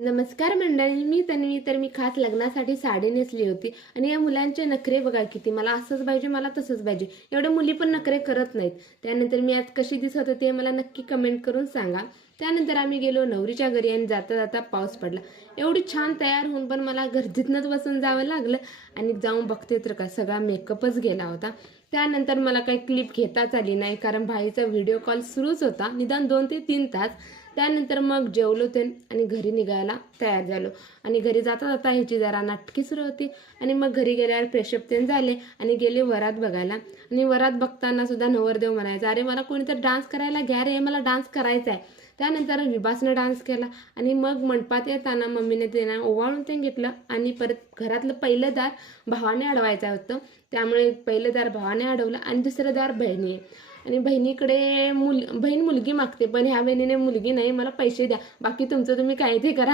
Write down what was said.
नमस्कार मंडळी, मी तन्वी. तर मी खास लग्नासाठी साडी नेसली होती आणि या मुलांचे नखरे बघा किती. मला असंच पाहिजे, मला तसंच पाहिजे. एवढ्या मुली पण नखरे करत नाहीत. त्यानंतर मी आज कशी दिसत होते मला नक्की कमेंट करून सांगा. त्यानंतर आम्ही गेलो नवरीच्या घरी आणि जाता जाता पाऊस पडला. एवढी छान तयार होऊन पण मला गर्दीतनंच बसून जावं लागलं आणि जाऊन बघते तर का सगळा मेकअपच गेला होता. त्यानंतर मला काही क्लिप घेताच आली नाही, कारण भाईचा व्हिडिओ कॉल सुरूच होता, निदान 2 ते 3 तास. त्यानंतर मग जेवलो ते आणि घरी निघायला तयार झालो. आणि घरी जाता जाता ह्याची जरा नाटकी सुरू होती. आणि मग घरी गेल्यावर फ्रेशअप ते झाले आणि गेले वरात बघायला. आणि वरात बघताना सुद्धा नवरदेव म्हणायचा, अरे मला कोणीतरी डान्स करायला घ्या रे, मला डान्स करायचा आहे. त्यानंतर विभासनं डान्स केला आणि मग मंडपात येताना मम्मीने त्यांना ओवाळून ते घेतलं. आणि परत घरातलं पहिलं दार भावाने अडवायचं होतं, त्यामुळे पहिलं दार भावाने अडवलं आणि दुसरं दार बहिणी. आणि बहिणीकडे बहीण मुलगी मागते, पण ह्या बहिणीने मुलगी नाही, मला पैसे द्या, बाकी तुमचं तुम्ही काय ते करा.